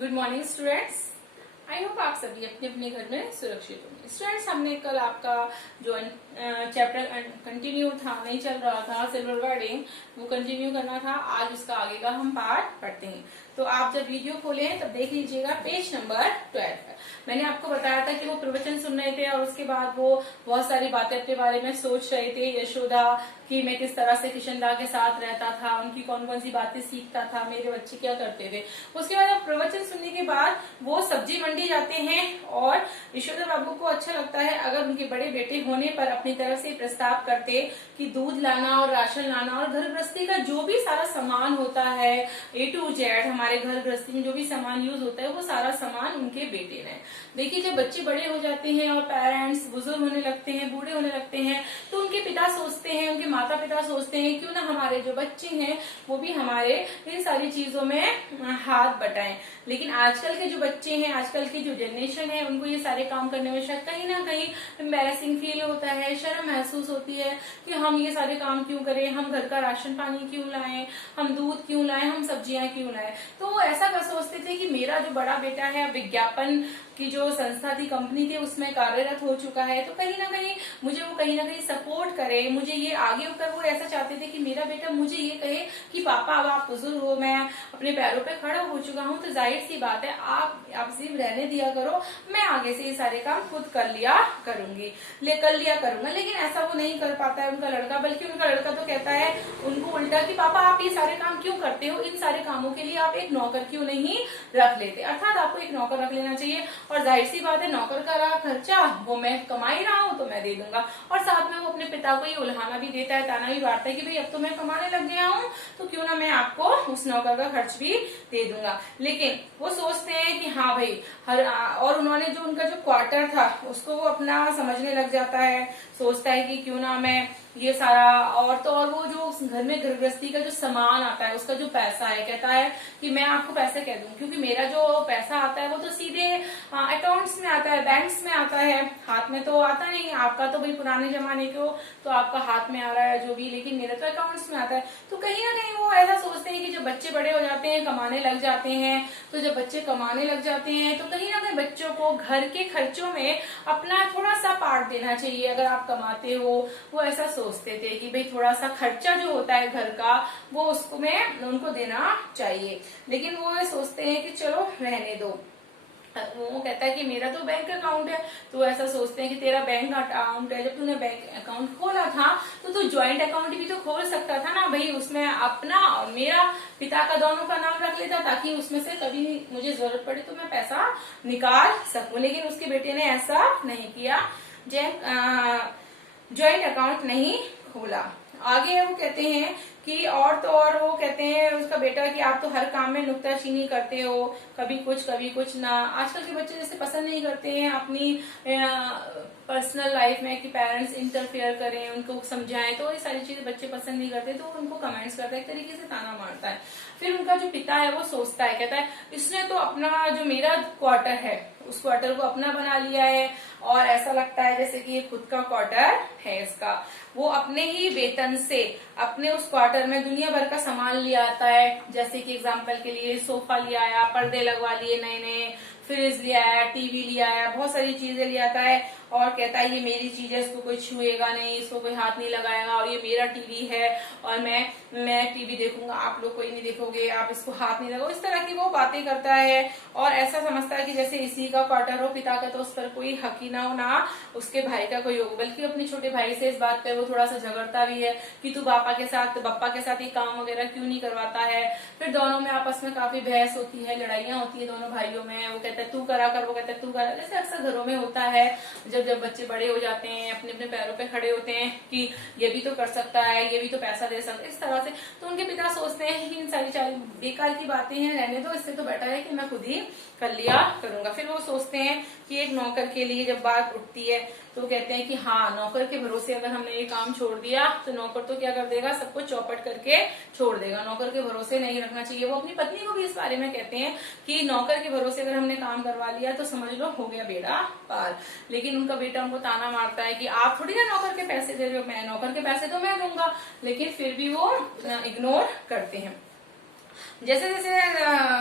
Good morning students. I hope आप सभी अपने अपने घर में सुरक्षित होंगे। स्टूडेंट्स, हमने कल आपका जो चैप्टर कंटिन्यू था, नहीं चल रहा था, सिल्वर वर्डिंग, वो कंटिन्यू करना था। आज उसका आगे का हम पार्ट पढ़ते हैं। तो आप जब वीडियो खोले तब देख लीजिएगा पेज नंबर 12। मैंने आपको बताया था कि वो प्रवचन सुन रहे थे और उसके बाद वो बहुत सारी बातें अपने बारे में सोच रहे थे। यशोदा कि मैं किस तरह से किशनदा के साथ रहता था, उनकी कौन कौन सी बातें सीखता था, मेरे बच्चे क्या करते थे। उसके बाद प्रवचन सुनने के बाद वो सब्जी मंडी जाते हैं और यशोदा बाबू को अच्छा लगता है अगर उनके बड़े बेटे होने पर अपनी तरफ से प्रस्ताव करते कि दूध लाना और राशन लाना और घर गृहस्थी का जो भी सारा सामान होता है, A to Z हमारे घर गृहस्थी में जो भी सामान यूज होता है वो सारा सामान उनके बेटे ने। देखिए, जब बच्चे बड़े हो जाते हैं और पेरेंट्स बुजुर्ग होने लगते हैं, बूढ़े होने लगते हैं, तो उनके पिता सोचते हैं, उनके माता पिता सोचते हैं क्यों ना हमारे जो बच्चे हैं वो भी हमारे इन सारी चीजों में हाथ बटाएं। लेकिन आजकल के जो बच्चे हैं, आजकल की जो जनरेशन है, उनको ये सारे काम करने में शायद कहीं ना कहीं एम्बैरेसिंग फील होता है, शर्म महसूस होती है कि हम ये सारे काम क्यों करें, हम घर का राशन पानी क्यों लाएं, हम दूध क्यों लाएं, हम सब्जियां क्यों लाएं। तो वो ऐसा कर सोचते थे कि मेरा जो बड़ा बेटा है विज्ञापन की जो संस्था थी, कंपनी थी, उसमें कार्यरत हो चुका है, तो कहीं ना कहीं मुझे वो कहीं ना कहीं सपोर्ट करे, मुझे ये आगे होकर वो ऐसा चाहते थे कि मेरा बेटा मुझे ये कहे कि पापा अब आप बुजुर्ग हो, मैं अपने पैरों पे खड़ा हो चुका हूँ, तो जाहिर सी बात है आप सिर्फ रहने दिया करो, मैं आगे से ये सारे काम खुद कर लिया करूंगा। लेकिन ऐसा वो नहीं कर पाता है उनका लड़का, बल्कि उनका लड़का तो कहता है उनको उल्टा कि पापा आप ये सारे काम क्यों करते हो, इन सारे कामों के लिए आप एक नौकर क्यों नहीं रख लेते। अर्थात आपको एक नौकर रख लेना चाहिए और जाहिर सी बात है नौकर का रहा खर्चा वो मैं कमा ही रहा हूँ तो मैं दे दूंगा। और साथ में वो अपने पिता को ये उल्हाना भी देता है, ताना भी मारता है कि भाई अब तो मैं कमाने लग गया हूँ तो क्यों ना मैं आपको उस नौकर का खर्च भी दे दूंगा। लेकिन वो सोचते हैं कि हाँ भाई और उन्होंने जो उनका जो क्वार्टर था उसको वो अपना समझने लग जाता है, सोचता है कि क्यों ना मैं ये सारा और तो और वो जो घर में घर गृहस्थी का जो सामान आता है उसका जो पैसा है, कहता है कि मैं आपको पैसे कह दूं क्योंकि मेरा जो पैसा आता है वो तो सीधे अकाउंट्स में आता है, बैंक्स में आता है, हाथ में तो आता नहीं। आपका तो भाई पुराने जमाने के हो तो आपका हाथ में आ रहा है जो भी, लेकिन मेरा तो अकाउंट्स में आता है। तो कहीं ना कहीं वो ऐसा सोचते हैं कि जब बच्चे बड़े हो जाते हैं, कमाने लग जाते हैं, तो जब बच्चे कमाने लग जाते हैं तो कहीं ना कहीं बच्चों को घर के खर्चों में अपना थोड़ा सा पार्ट देना चाहिए। अगर आप कमाते हो, वो ऐसा सोचते थे कि भाई थोड़ा सा खर्चा जो होता है घर का वो उसको में उनको देना चाहिए। लेकिन वो सोचते हैं कि चलो रहने दो। वो कहता है कि मेरा तो बैंक अकाउंट है, तो ऐसा सोचते हैं कि तेरा बैंक अकाउंट है, जब तूने बैंक अकाउंट खोला था तो तू ज्वाइंट अकाउंट भी तो खोल सकता था ना भाई, उसमें अपना और मेरा पिता का दोनों का नाम रख लेता ताकि उसमें से कभी मुझे जरूरत पड़े तो मैं पैसा निकाल सकूं। लेकिन उसके बेटे ने ऐसा नहीं किया, ज्वाइंट अकाउंट नहीं खोला। आगे वो कहते हैं कि और तो और वो कहते हैं उसका बेटा कि आप तो हर काम में नुक्ताचीनी करते हो, कभी कुछ ना। आजकल के बच्चे जैसे पसंद नहीं करते हैं अपनी पर्सनल लाइफ में कि पेरेंट्स इंटरफेयर करें, उनको समझाएं, तो ये सारी चीजें बच्चे पसंद नहीं करते, तो उनको कमेंट्स करता है, एक तरीके से ताना मारता है। फिर उनका जो पिता है वो सोचता है, कहता है इसने तो अपना जो मेरा क्वार्टर है उस क्वार्टर को अपना बना लिया है और ऐसा लगता है जैसे कि ये खुद का क्वार्टर है इसका। वो अपने ही वेतन से अपने उस क्वार्टर में दुनिया भर का सामान ले आता है, जैसे कि एग्जांपल के लिए सोफा ले आया, पर्दे लगवा लिए नए नए, फ्रिज ले आया, टीवी ले आया, बहुत सारी चीजें ले आता है और कहता है ये मेरी चीज है, इसको कोई छुएगा नहीं, इसको कोई हाथ नहीं लगाएगा और ये मेरा टीवी है और मैं टीवी देखूंगा, आप लोग कोई नहीं देखोगे, आप इसको हाथ नहीं लगाओ। इस तरह की वो बातें करता है और ऐसा समझता है कि जैसे इसी का क्वार्टर हो, पिता का तो उस पर कोई हक ही ना हो, ना उसके भाई का कोई हो। बल्कि अपने छोटे भाई से इस बात पे वो थोड़ा सा झगड़ता भी है कि तू बप्पा के साथ ये काम वगैरह क्यों नहीं करवाता है। फिर दोनों में आपस में काफी बहस होती है, लड़ाइयां होती है दोनों भाइयों में। वो कहता है तू करा कर, वो कहता है तू करा। जैसे अक्सर घरों में होता है जब बच्चे बड़े हो जाते हैं, अपने अपने पैरों पे खड़े होते हैं कि ये भी तो कर सकता है, ये भी तो पैसा दे सकता है, इस तरह से। तो उनके पिता सोचते हैं कि इन सारी बेकार की बातें हैं, रहने दो, इससे तो बेटर है कि मैं खुद ही कर लिया करूंगा। फिर वो सोचते हैं कि एक नौकर के लिए जब बात उठती है तो कहते हैं कि हाँ, नौकर के भरोसे अगर हमने ये काम छोड़ दिया तो नौकर तो क्या कर देगा, सबको चौपट करके छोड़ देगा। नौकर के भरोसे नहीं रखना चाहिए। वो अपनी पत्नी को भी इस बारे में कहते हैं कि नौकर के भरोसे अगर हमने काम करवा लिया तो समझ लो हो गया बेड़ा पार। लेकिन उनका बेटा उनको ताना मारता है कि आप थोड़ी ना नौकर के पैसे दे रहे हो, मैं नौकर के पैसे तो मैं दूंगा। लेकिन फिर भी वो इग्नोर करते हैं। जैसे जैसे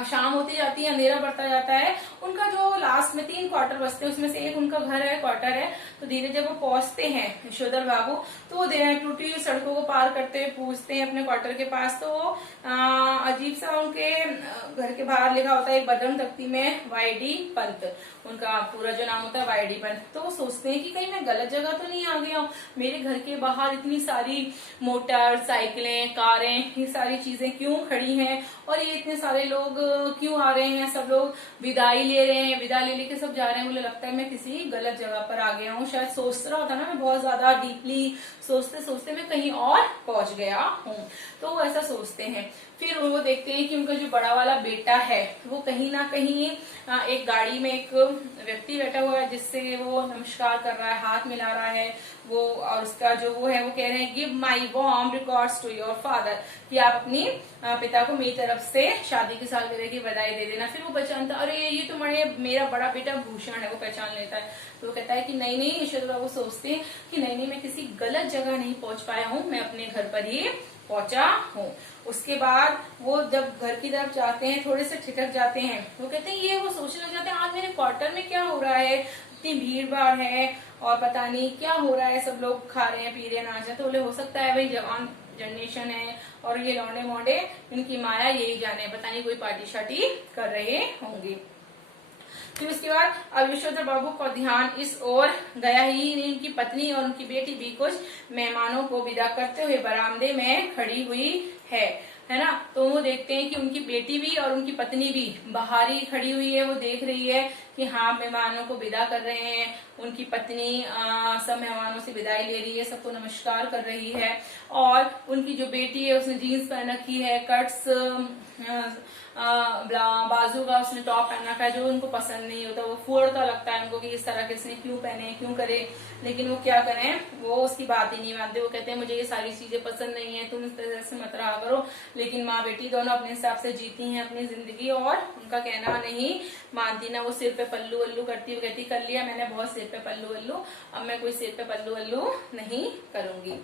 शाम होती जाती है, अंधेरा बढ़ता जाता है, उनका जो लास्ट में 3 क्वार्टर बचते हैं, उसमें से एक उनका घर है, क्वार्टर है। तो धीरे जब वो पहुंचते हैं यशोधर बाबू, तो वो टूटी हुई सड़कों को पार करते हुए पूछते हैं अपने क्वार्टर के पास। तो अजीब सा उनके घर के बाहर लिखा होता है एक बजरंग तख्ती में, वाईडी पंत, उनका पूरा जो नाम होता है वाईडी पंत। तो वो सोचते हैं कि कहीं मैं गलत जगह तो नहीं आ गया हूँ, मेरे घर के बाहर इतनी सारी मोटर साइकिलें कारें ये सारी चीजें क्यों खड़ी हैं, और ये इतने सारे लोग क्यों आ रहे हैं, सब लोग विदाई ले रहे हैं, विदा ले लेके सब जा रहे हैं, मुझे लगता है मैं किसी गलत जगह पर आ गया हूँ। शायद सोच रहा होता ना मैं बहुत ज्यादा डीपली सोचते सोचते मैं कहीं और पहुंच गया हूँ। तो वो ऐसा सोचते हैं। फिर वो देखते हैं कि उनका जो बड़ा वाला बेटा है वो कहीं ना कहीं एक गाड़ी में एक व्यक्ति बैठा हुआ है, जिससे वो नमस्कार कर रहा है, हाथ मिला रहा है वो, और उसका जो वो है वो कह रहे हैं give my warm regards to your father, कि आप अपनी पिता को मेरी तरफ से शादी की सालगिरह की बधाई दे देना। फिर वो पहचानता, अरे ये तो मेरा बड़ा बेटा भूषण है, वो पहचान लेता है। तो वो कहता है कि नहीं नहीं, यशोधर बाबू सोचते हैं कि नहीं नहीं, मैं किसी गलत जगह नहीं पहुंच पाया हूँ, मैं अपने घर पर ही पहुंचा हूँ। उसके बाद वो जब घर की तरफ जाते हैं, थोड़े से ठिठक जाते हैं, वो कहते हैं, ये वो सोचने लग जाते हैं आज मेरे क्वार्टर में क्या हो रहा है, इतनी भीड़ भाड़ है और पता नहीं क्या हो रहा है, सब लोग खा रहे हैं पी रहे हैं नाच रहे हैं। तो बोले हो सकता है भाई जवान जनरेशन है और ये लौंडे मोंडे, इनकी माया यही जाने, पता नहीं कोई पार्टी शार्टी कर रहे होंगे। फिर उसके बाद अब यशोधर बाबू का ध्यान इस ओर गया ही नहीं, उनकी पत्नी और उनकी बेटी भी कुछ मेहमानों को विदा करते हुए बरामदे में खड़ी हुई है ना। तो वो देखते हैं कि उनकी बेटी भी और उनकी पत्नी भी बाहर ही खड़ी हुई है, वो देख रही है कि हाँ मेहमानों को विदा कर रहे हैं। उनकी पत्नी सब मेहमानों से विदाई ले रही है, सबको नमस्कार कर रही है, और उनकी जो बेटी है उसने जीन्स पहन रखी है, कट्स बाजू का उसने टॉप पहन रखा है, जो उनको पसंद नहीं होता, वो फूड़ता लगता है उनको कि इस तरह के इसने क्यों पहने, क्यों करे, लेकिन वो क्या करें, वो उसकी बात ही नहीं मानते। वो कहते हैं मुझे ये सारी चीजें पसंद नहीं है, तुम इस तरह से मत रहा करो। लेकिन माँ बेटी दोनों अपने हिसाब से जीती हैं अपनी जिंदगी और उनका कहना नहीं मानती ना। वो सिर पे पल्लू वल्लू करती, वो कहती कर लिया मैंने बहुत सिर पे पल्लू वल्लू, अब मैं कोई सिर पे पल्लू वल्लू नहीं करूंगी।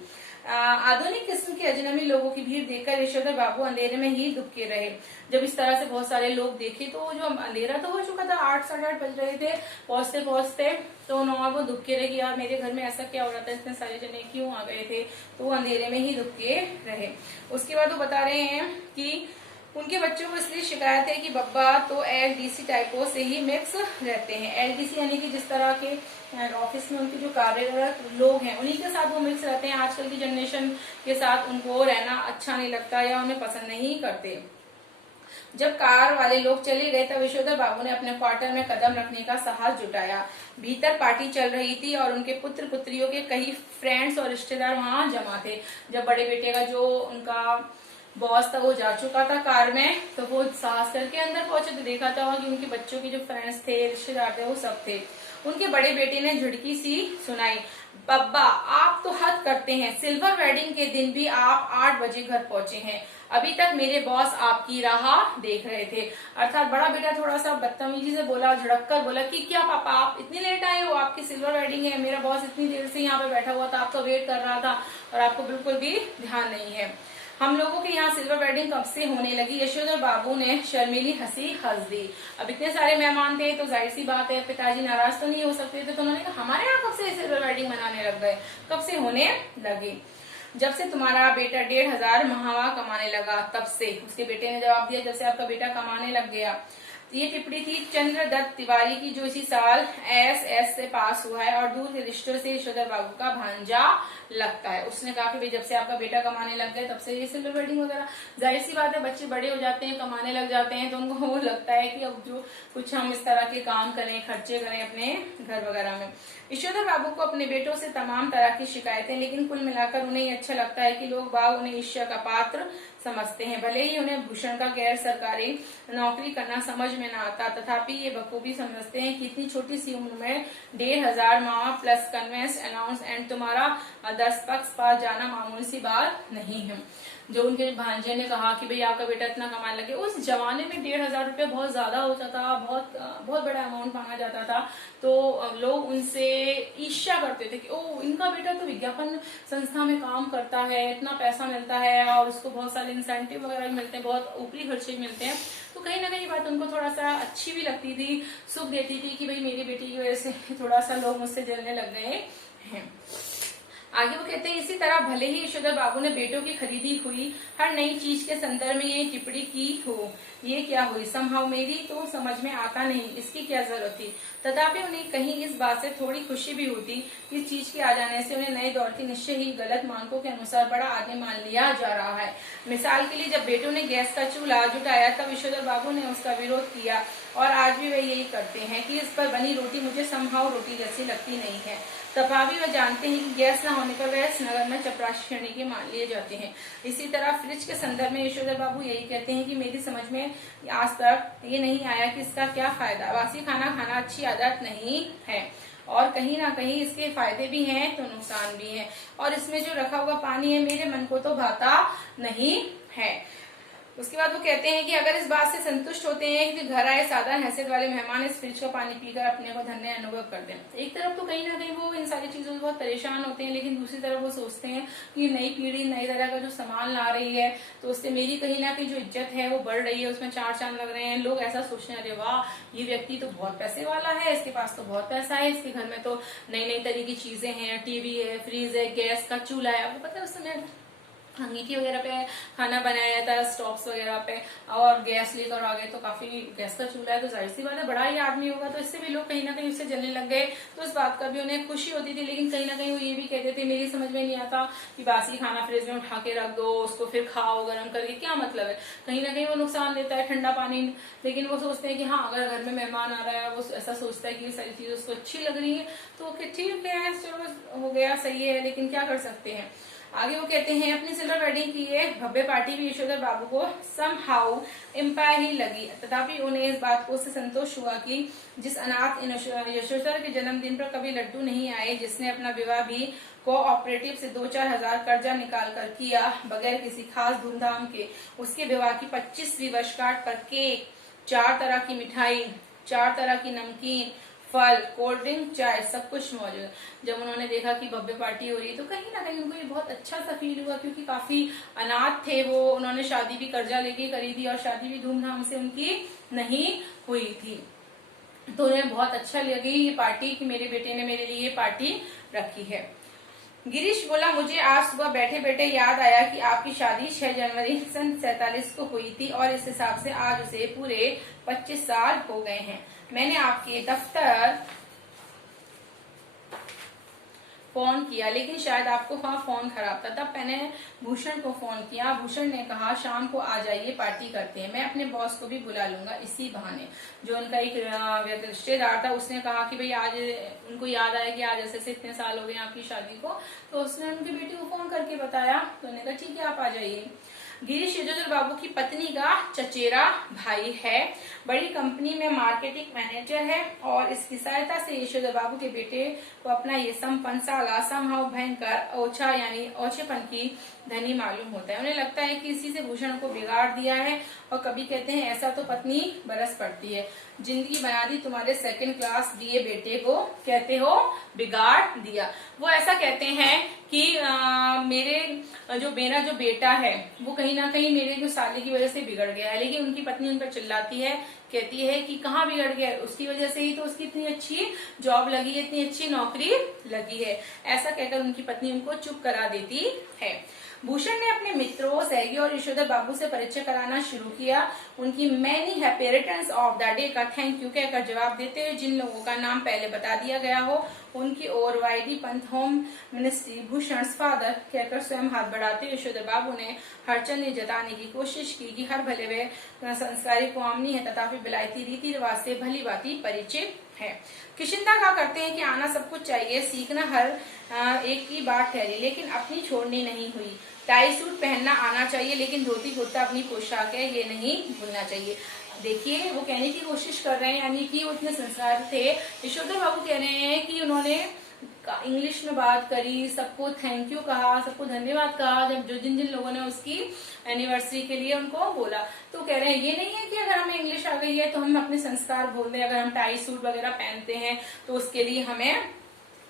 आधुनिक किस्म के अजनबी लोगों की भीड़ देखकर यशोधर बाबू अंधेरे में ही दुबके रहे। जब इस तरह से बहुत सारे लोग देखे तो जो अंधेरा तो हो चुका था, 8 साढ़े 8 बज रहे थे पहुंचते पहुंचते, तो वो दुबके रहे कि यार मेरे घर में ऐसा क्या हो रहा था, इतने सारे जने क्यों आ गए थे। तो वो अंधेरे में ही दुबके रहे। उसके बाद वो बता रहे हैं कि उनके बच्चों को इसलिए शिकायत है कि बब्बा तो एलडीसी टाइपों से ही मिक्स रहते हैं। एलडीसी यानी कि जिस तरह के ऑफिस में उनके जो कार्यरत लोग हैं उन्हीं के साथ वो मिक्स रहते हैं। आजकल की जनरेशन के साथ उनको रहना अच्छा नहीं लगता या उन्हें पसंद नहीं करते। जब कार वाले लोग चले गए तब यशोधर बाबू ने अपने क्वार्टर में कदम रखने का साहस जुटाया। भीतर पार्टी चल रही थी और उनके पुत्र पुत्रियों के कई फ्रेंड्स और रिश्तेदार वहां जमा थे। जब बड़े बेटे का जो उनका बॉस था वो जा चुका था कार में, तो वो साहस करके अंदर पहुंचे तो देखा था कि उनके बच्चों के जो फ्रेंड्स थे रिश्तेदार थे वो सब थे। उनके बड़े बेटे ने झुड़की सी सुनाई, बब्बा आप तो हद करते हैं, सिल्वर वेडिंग के दिन भी आप 8 बजे घर पहुंचे हैं, अभी तक मेरे बॉस आपकी राह देख रहे थे। अर्थात बड़ा बेटा थोड़ा सा बदतमीजी से बोला, झड़क कर बोला कि क्या पापा आप इतनी लेट आए हो, आपकी सिल्वर वेडिंग है, मेरा बॉस इतनी देर से यहाँ पे बैठा हुआ था, आपका वेट कर रहा था और आपको बिल्कुल भी ध्यान नहीं है। हम लोगों के यहाँ सिल्वर वेडिंग कब से होने लगी। यशोधर बाबू ने शर्मीली हंसी हंस दी। अब इतने सारे मेहमान थे तो जाहिर सी बात है पिताजी नाराज तो नहीं हो सकते थे, तो उन्होंने कहा हमारे यहाँ कब से सिल्वर वेडिंग मनाने लग गए, कब से होने लगी। जब से तुम्हारा बेटा 1500 महावा कमाने लगा तब से। उसके बेटे ने जवाब दिया जब से आपका बेटा कमाने लग गया। ये टिप्पणी थी चंद्रदत्त तिवारी की, जो इसी साल एसएस से पास हुआ है और दूर के रिश्तों से यशोधर बाबू का भांजा लगता है। उसने कहा कि जब से आपका बेटा कमाने लग गए तब से ये सिल्वर वेडिंग वगैरह। जाहिर सी बात है बच्चे बड़े हो जाते हैं, कमाने लग जाते हैं, तो उनको वो लगता है कि अब जो कुछ हम इस तरह के काम करें, खर्चे करें अपने घर वगैरह में। यशोधर बाबू को अपने बेटों से तमाम तरह की शिकायतें, लेकिन कुल मिलाकर उन्हें अच्छा लगता है कि लोग बाग उन्हें ईर्ष्या का पात्र समझते हैं। भले ही उन्हें भूषण का गैर सरकारी नौकरी करना समझ में न आता, तथापि ये बखूबी समझते हैं कि इतनी छोटी सी उम्र में 1500 माह प्लस कन्वेंस अलाउंस एंड तुम्हारा 10 पक्ष पास जाना मामूली सी बात नहीं है। जो उनके भांजे ने कहा कि भाई आपका बेटा इतना कमाने लगे। उस जमाने में 1,500 रुपया बहुत ज्यादा होता था, बहुत बहुत बड़ा अमाउंट मांगा जाता था। तो लोग उनसे ईर्ष्या करते थे कि ओ इनका बेटा तो विज्ञापन संस्था में काम करता है, इतना पैसा मिलता है और उसको बहुत सारे इंसेंटिव वगैरह भी मिलते हैं, बहुत ऊपरी खर्चे भी मिलते हैं। तो कहीं ना कहीं बात उनको थोड़ा सा अच्छी भी लगती थी, सुख देती थी कि भाई मेरी बेटी की वजह से थोड़ा सा लोग मुझसे जलने लग गए हैं। आगे वो कहते हैं इसी तरह भले ही यशोधर बाबू ने बेटों की खरीदी हुई हर नई चीज के संदर्भ में ये टिप्पणी की हो, ये क्या हुई, संभव मेरी तो समझ में आता नहीं, इसकी क्या जरूरत थी। तथापि उन्हें कहीं इस बात से थोड़ी खुशी भी होती कि इस चीज के आ जाने से उन्हें नए दौर की निश्चय ही गलत मानकों के अनुसार बड़ा आगे मान लिया जा रहा है। मिसाल के लिए जब बेटों ने गैस का चूल्हा जुटाया तब यशोधर बाबू ने उसका विरोध किया और आज भी वे यही करते हैं कि इस पर बनी रोटी मुझे संभव रोटी जैसी लगती नहीं है। तथापि वह जानते हैं कि गैस न होने पर वह इस नगर में चपरासी श्रेणी के मान लिए जाते हैं। इसी तरह फ्रिज के संदर्भ में यशोधर बाबू यही कहते हैं कि मेरी समझ में आज तक ये नहीं आया कि इसका क्या फायदा। बासी खाना खाना अच्छी आदत नहीं है और कहीं ना कहीं इसके फायदे भी हैं तो नुकसान भी है, और इसमें जो रखा हुआ पानी है मेरे मन को तो भाता नहीं है। उसके बाद वो कहते हैं कि अगर इस बात से संतुष्ट होते हैं कि घर आए साधारण हैसियत वाले मेहमान इस फ्रिज का पानी पीकर अपने को धन्य अनुभव कर दें। एक तरफ तो कहीं ना कहीं वो इन सारी चीजों से बहुत परेशान होते हैं, लेकिन दूसरी तरफ वो सोचते हैं कि नई पीढ़ी नई तरह का जो सामान ला रही है तो उससे मेरी कहीं ना कहीं जो इज्जत है वो बढ़ रही है, उसमें चार चांद लग रहे हैं। लोग ऐसा सोचने अरे वाह ये व्यक्ति तो बहुत पैसे वाला है, इसके पास तो बहुत पैसा है, इसके घर में तो नई नई तरह की चीजें हैं, टीवी है, फ्रिज है, गैस का चूल्हा है। आपको पता है उस समय अंगीठी वगैरह पे खाना बनाया जाता है, स्टोव्स वगैरह पे, और गैस लेकर आ गए तो काफी गैस का चूल्हा है तो जाहिर सी बात है बड़ा ही आदमी होगा, तो इससे भी लोग कहीं ना कहीं उससे जलने लग गए। तो इस बात का भी उन्हें खुशी होती थी, लेकिन कहीं ना कहीं वो ये भी कहते थे मेरी समझ में नहीं आता कि बासी खाना फ्रिज में उठा के रख दो, उसको फिर खाओ गर्म करके, क्या मतलब है। कहीं ना कहीं वो नुकसान देता है ठंडा पानी, लेकिन वो सोचते हैं कि हाँ अगर घर में मेहमान आ रहा है वो ऐसा सोचता है कि ये सारी चीजें उसको अच्छी लग रही है तो ठीक है चलो हो गया सही है, लेकिन क्या कर सकते हैं। आगे वो कहते हैं अपनी सिल्वर वेडिंग की ये भव्य पार्टी भी यशोधर बाबू को समहाउ एम्पायर ही लगी, तथापि उन्हें इस बात को से संतोष हुआ कि जिस अनाथ यशोधर के जन्मदिन पर कभी लड्डू नहीं आए, जिसने अपना विवाह भी कोऑपरेटिव से 2-4 हजार कर्जा निकाल कर किया बगैर किसी खास धूमधाम के, उसके विवाह की 25वीं वर्षगांठ पर केक, 4 तरह की मिठाई, 4 तरह की नमकीन, फल, कोल्ड ड्रिंक, चाय, सब कुछ मौजूद। जब उन्होंने देखा कि भव्य पार्टी हो रही है तो कहीं ना कहीं उनको ये बहुत अच्छा सा फील हुआ, क्योंकि काफी अनाथ थे वो, उन्होंने शादी भी कर्जा लेके करी थी और शादी भी धूमधाम से उनकी नहीं हुई थी। तो उन्हें बहुत अच्छा लगी ये पार्टी कि मेरे बेटे ने मेरे लिए ये पार्टी रखी है। गिरीश बोला मुझे आज सुबह बैठे बैठे याद आया कि आपकी शादी 6 जनवरी सन 47 को हुई थी और इस हिसाब से आज उसे पूरे 25 साल हो गए हैं। मैंने आपके दफ्तर फोन किया लेकिन शायद आपको वहाँ फोन खराब था, तब मैंने भूषण को फोन किया। भूषण ने कहा शाम को आ जाइए पार्टी करते हैं, मैं अपने बॉस को भी बुला लूंगा इसी बहाने। जो उनका एक रिश्तेदार था उसने कहा कि भाई आज उनको याद आया कि आज ऐसे इतने साल हो गए आपकी शादी को, तो उसने उनकी बेटी को फोन करके बताया, तो उन्होंने कहा ठीक है आप आ जाइए। गिरीश यशोधर बाबू की पत्नी का चचेरा भाई है, बड़ी कंपनी में मार्केटिंग मैनेजर है और इसकी सहायता से यशोधर बाबू के बेटे को अपना ये संपन्न साला संभव भयंकर ओछा यानी ओछेपन की धनी मालूम होता है। उन्हें लगता है कि इसी से भूषण को बिगाड़ दिया है, और कभी कहते हैं ऐसा तो पत्नी बरस पड़ती है, जिंदगी बना दी तुम्हारे 2nd क्लास दिए बेटे को, कहते हो बिगाड़ दिया। वो ऐसा कहते हैं कि मेरा जो बेटा है वो कहीं ना कहीं मेरे जो साले की वजह से बिगड़ गया है, लेकिन उनकी पत्नी उन पर चिल्लाती है, कहती है कि कहाँ बिगड़ गया, उसकी वजह से ही तो उसकी इतनी अच्छी जॉब लगी है, इतनी अच्छी नौकरी लगी है। ऐसा कहकर उनकी पत्नी उनको चुप करा देती है। भूषण ने अपने मित्रों सहयोगी और यशोधर बाबू से परिचय कराना शुरू किया। उनकी मैनी हैपेरिटेंस ऑफ द डे का थैंक यू कहकर जवाब देते हुए जिन लोगों का नाम पहले बता दिया गया हो उनकी ओर वाईडी पंथ होम मिनिस्ट्री भूषण फादर कहकर स्वयं हाथ बढ़ाते यशोधर बाबू ने हरचंद ने जताने की कोशिश की कि हर भले वे संस्कारी कौमनी है तथापि विलायती रीति रिवाज से भली भांति परिचित है। किशिंदा कहा करते हैं कि आना सब कुछ चाहिए, सीखना हर एक की बात ठहरी, लेकिन अपनी छोड़नी नहीं हुई। टाई सूट पहनना आना चाहिए, लेकिन धोती कुर्ता अपनी पोशाक है, ये नहीं भूलना चाहिए। देखिए वो कहने की कोशिश कर रहे हैं, यानी कि वो इतने संस्कार थे। यशोधर बाबू कह रहे हैं कि उन्होंने इंग्लिश में बात करी, सबको थैंक यू कहा, सबको धन्यवाद कहा, जब जो जिन जिन लोगों ने उसकी एनिवर्सरी के लिए उनको बोला। तो कह रहे हैं ये नहीं है कि अगर हमें इंग्लिश आ गई है तो हम अपने संस्कार भूल दें, अगर हम टाई सूट वगैरह पहनते हैं तो उसके लिए हमें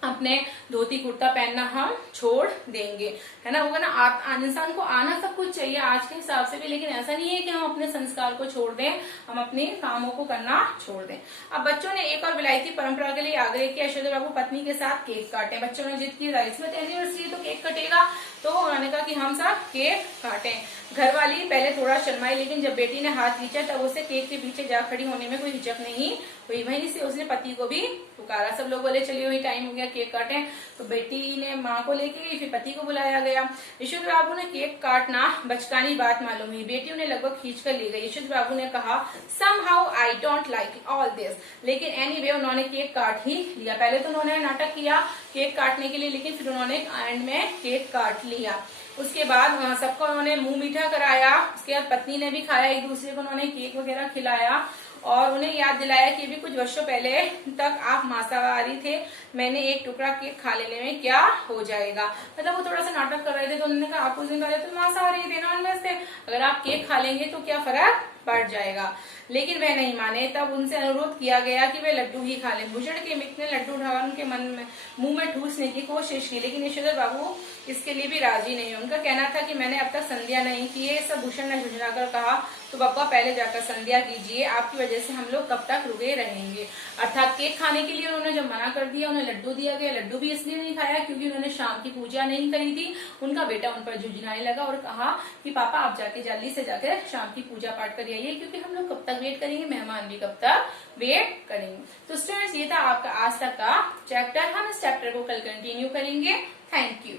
अपने धोती कुर्ता पहनना हम छोड़ देंगे, है ना। वो ना इंसान को आना सब कुछ चाहिए आज के हिसाब से भी, लेकिन ऐसा नहीं है कि हम अपने संस्कार को छोड़ दें, हम अपने कामों को करना छोड़ दें। अब बच्चों ने एक और विलायती परंपरा के लिए आग्रह किया, यशोदा बाबू पत्नी के साथ केक काटे। बच्चों ने जिद की इसमें तो एनिवर्सरी तो केक कटेगा, तो उन्होंने कहा कि हम सब केक काटें। घरवाली पहले थोड़ा शर्माई, लेकिन जब बेटी ने हाथ खींचा तब उसे केक के पीछे जा खड़ी होने में कोई हिचक नहीं हुई। वहीं से उसने पति को भी पुकारा। सब लोग बोले चलिए वही टाइम हो गया केक काटें, तो बेटी ने माँ को लेके गई, फिर पति को बुलाया गया। यशोदा बाबू ने केक काटना बचकानी बात मालूम हुई, बेटी उन्हें लगभग खींच कर ले गई। यशोदा बाबू ने कहा somehow I don't like all this, लेकिन एनीवे उन्होंने केक काट ही लिया। पहले तो उन्होंने नाटक किया केक काटने के लिए, लेकिन फिर उन्होंने एंड में केक काट लिया। उसके बाद सबको उन्होंने मुंह मीठा कराया। उसके बाद पत्नी ने भी खाया, एक दूसरे को उन्होंने केक वगैरह खिलाया और उन्हें याद दिलाया कि भी कुछ वर्षों पहले तक आप मांसाहारी थे, मैंने एक टुकड़ा केक खा लेने में क्या हो जाएगा। मतलब वो थोड़ा सा नाटक कर रहे थे, तो उन्होंने कहा आप उस दिन पहले तो मांसाहारी थे, नॉनवेज थे, अगर आप केक खा लेंगे तो क्या फर्क पड़ जाएगा। लेकिन वह नहीं माने। तब उनसे अनुरोध किया गया कि वे लड्डू ही खा लें। भूषण के मित्र ने लड्डू उठाकर उनके मुंह में ठूसने की कोशिश की, लेकिन यशोदा बाबू इसके लिए भी राजी नहीं। उनका कहना था कि मैंने अब तक संध्या नहीं की है। सब भूषण ने झुंझुलाकर कहा तो पापा पहले जाकर संध्या कीजिए, आपकी वजह से हम लोग कब तक रुके रहेंगे। अर्थात केक खाने के लिए उन्होंने जब मना कर दिया, उन्हें लड्डू दिया गया। लड्डू भी इसलिए नहीं खाया क्योंकि उन्होंने शाम की पूजा नहीं करी थी। उनका बेटा उन पर झुंझुलाने लगा और कहा कि पापा आप जाके जल्दी से जाकर शाम की पूजा पाठ कर आइए, क्योंकि हम लोग कब तक वेट करेंगे, मेहमान भी कब तक वेट करेंगे। तो स्टूडेंट्स ये था आपका आज तक का चैप्टर। हम इस चैप्टर को कल कंटिन्यू करेंगे। Thank you.